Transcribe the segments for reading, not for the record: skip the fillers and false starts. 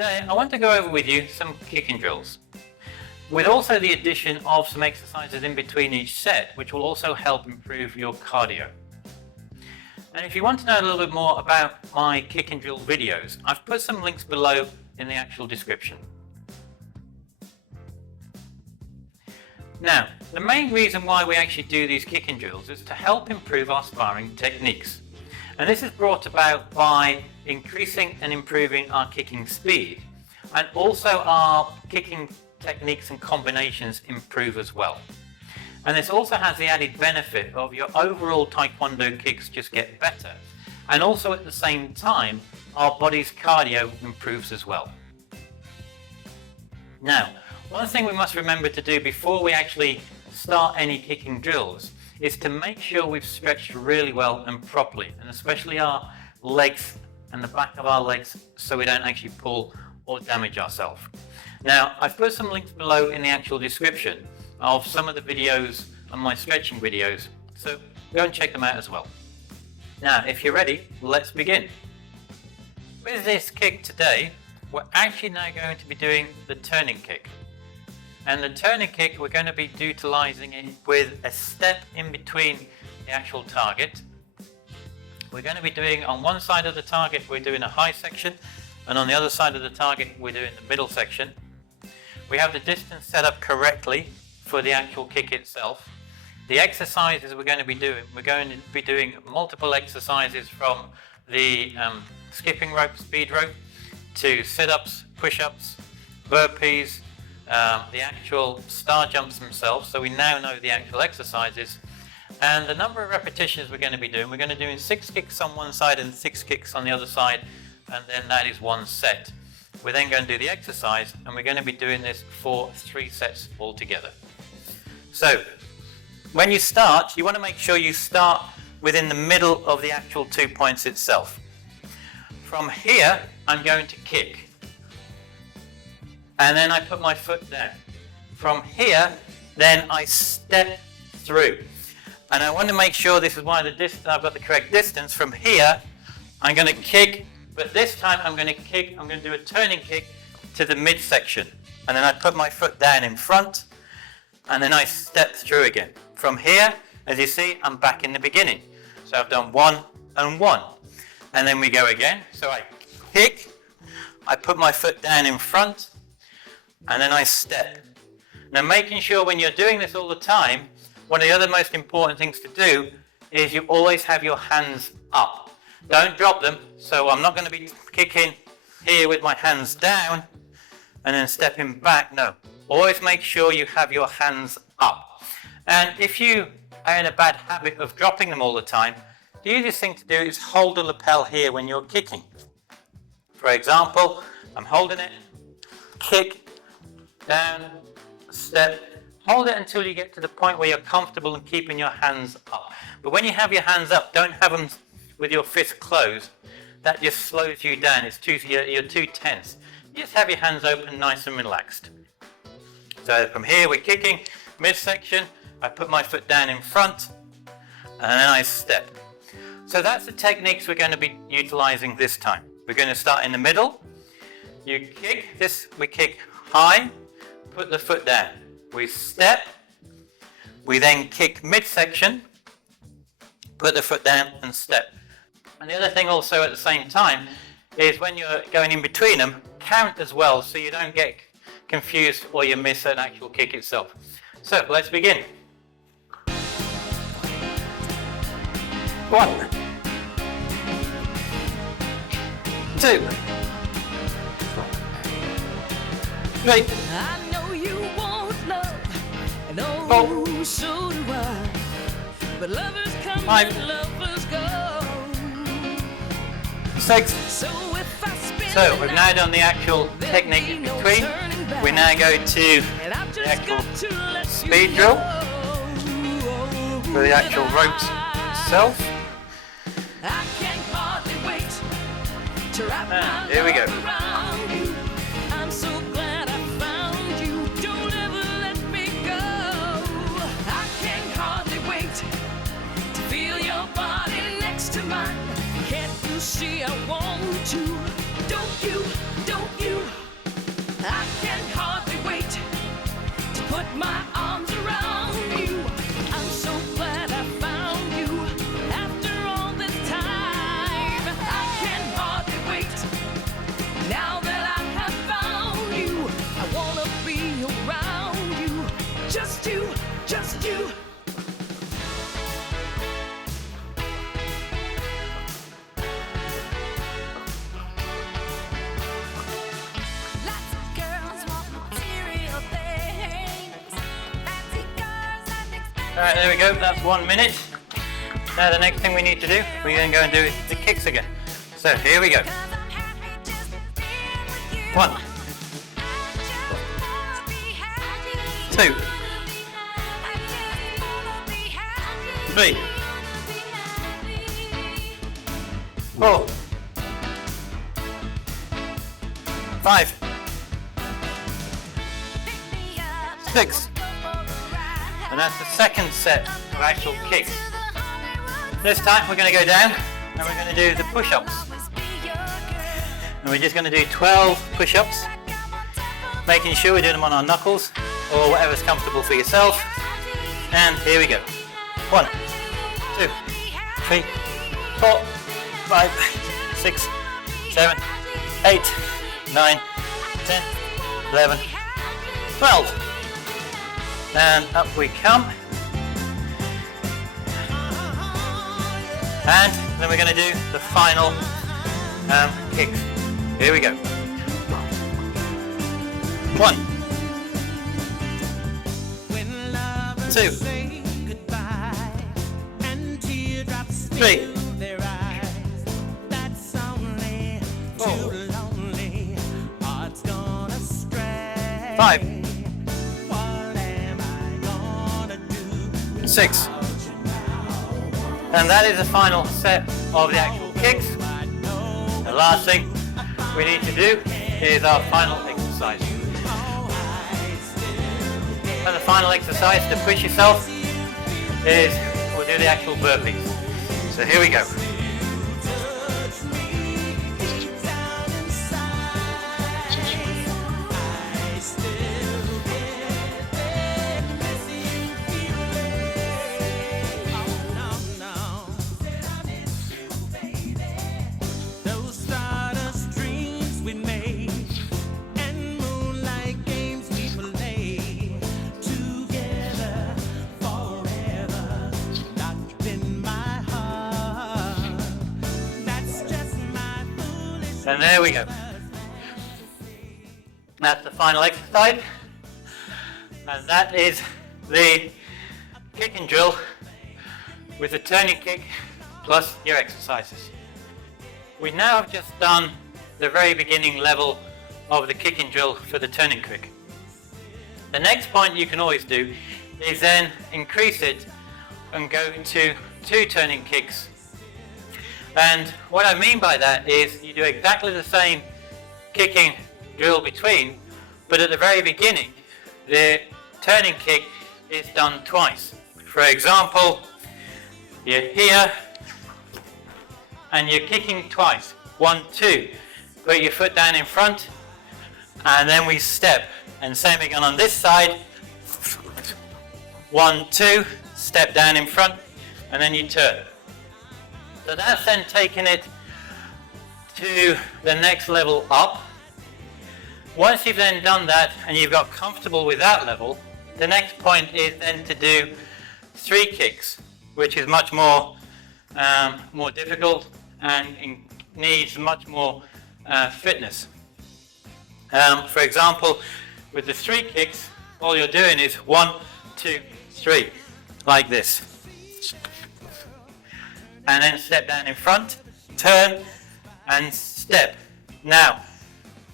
Today I want to go over with you some kicking drills, with also the addition of some exercises in between each set, which will also help improve your cardio. And if you want to know a little bit more about my kick and drill videos, I've put some links below in the actual description. Now, the main reason why we actually do these kick and drills is to help improve our sparring techniques. And this is brought about by increasing and improving our kicking speed, and also our kicking techniques and combinations improve as well. And this also has the added benefit of your overall Taekwondo kicks just get better, and also at the same time our body's cardio improves as well. Now, one thing we must remember to do before we actually start any kicking drills is to make sure we've stretched really well and properly, and especially our legs and the back of our legs, so we don't actually pull or damage ourselves. Now, I've put some links below in the actual description of some of the videos on my stretching videos, so go and check them out as well. Now, if you're ready, let's begin. With this kick today, we're actually now going to be doing the turning kick. And the turning kick, we're going to be utilizing it with a step in between the actual target. We're going to be doing, on one side of the target, we're doing a high section, and on the other side of the target, we're doing the middle section. We have the distance set up correctly for the actual kick itself. The exercises we're going to be doing multiple exercises from the skipping rope, speed rope, to sit-ups, push-ups, burpees, the actual star jumps themselves, so we now know the actual exercises, and the number of repetitions we're going to be doing. We're going to be doing 6 kicks on one side and 6 kicks on the other side, and then that is one set. We're then going to do the exercise, and we're going to be doing this for 3 sets altogether. So, when you start, you want to make sure you start within the middle of the actual 2 points itself. From here, I'm going to kick. And then I put my foot down. From here, then I step through. And I want to make sure this is why I've got the correct distance. From here, I'm going to kick, but this time I'm going to do a turning kick to the midsection. And then I put my foot down in front, and then I step through again. From here, as you see, I'm back in the beginning. So I've done 1 and 1. And then we go again. So I kick, I put my foot down in front, and then I step. Now, making sure when you're doing this all the time, one of the other most important things to do is you always have your hands up. Don't drop them. So I'm not going to be kicking here with my hands down and then stepping back. No, always make sure you have your hands up. And if you are in a bad habit of dropping them all the time, the easiest thing to do is hold the lapel here when you're kicking. For example, I'm holding it, kick, down, step, hold it until you get to the point where you're comfortable in keeping your hands up. But when you have your hands up, don't have them with your fists closed. That just slows you down. You're too tense. You just have your hands open, nice and relaxed. So from here we're kicking, midsection, I put my foot down in front, and then I step. So that's the techniques we're going to be utilizing this time. We're going to start in the middle. You kick this, we kick high, put the foot down. We step, we then kick midsection, put the foot down and step. And the other thing also at the same time is when you're going in between them, count as well so you don't get confused or you miss an actual kick itself. So let's begin. 1, 2, 3. I know you want love, and Four. so do I. But lovers come 5. and lovers go. 6. So if I spend So the we've night, now done the actual there'll technique be in no between. turning back. We now go to And I've the just actual got to let you speed drill know for the actual that ropes itself. I can hardly wait to wrap my Here we go. love around you. I'm so glad I found you. Don't ever let me go. I can hardly wait to feel your body next to mine. Can't you see I want to? Don't you you. Lots of girls want material things. Fancy cars and expensive. Alright, there we go, that's 1 minute. Now the next thing we need to do, we're going to go and do the kicks again. So here we go. 1, 2, 3, 4, 5, 6, and that's the second set of actual kicks. This time we're going to go down and we're going to do the push-ups. And we're just going to do 12 push-ups, making sure we do them on our knuckles or whatever's comfortable for yourself. And here we go. 1, 2, 3, 4, 5, 6, 7, 8, 9, 10, 11, 12. And up we come. And then we're going to do the final kicks. Here we go. 1, 2, 3, 4, 5, 6. And that is the final set of the actual kicks. The last thing we need to do is our final exercise. And the final exercise to push yourself is we'll do the actual burpees. So here we go. And there we go. That's the final exercise. And that is the kicking drill with the turning kick plus your exercises. We now have just done the very beginning level of the kicking drill for the turning kick. The next point you can always do is then increase it and go to 2 turning kicks. And what I mean by that is you do exactly the same kicking drill between, but at the very beginning, the turning kick is done twice. For example, you're here and you're kicking twice. 1, 2. Put your foot down in front and then we step. And same again on this side. 1, 2, step down in front and then you turn. So that's then taking it to the next level up. Once you've then done that and you've got comfortable with that level, the next point is then to do 3 kicks, which is much more more difficult and needs much more fitness. For example, with the 3 kicks, all you're doing is 1, 2, 3, like this. And then step down in front, turn and step. Now,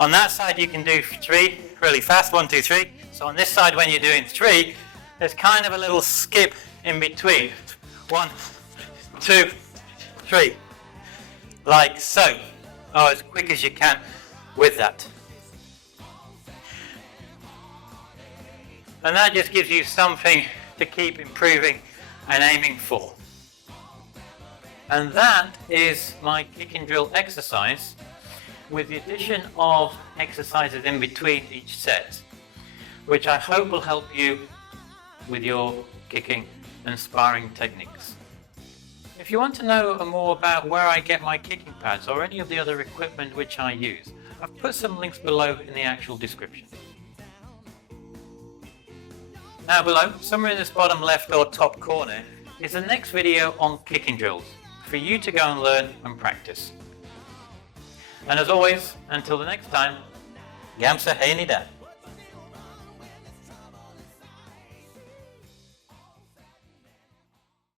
on that side you can do 3 really fast, 1, 2, 3. So on this side when you're doing 3, there's kind of a little skip in between. 1, 2, 3, like so. Oh, as quick as you can with that. And that just gives you something to keep improving and aiming for. And that is my kick and drill exercise with the addition of exercises in between each set, which I hope will help you with your kicking and sparring techniques. If you want to know more about where I get my kicking pads or any of the other equipment which I use, I've put some links below in the actual description. Now below, somewhere in this bottom left or top corner, is the next video on kicking drills for you to go and learn and practice. And as always, until the next time, Gam Sa Hae Ni.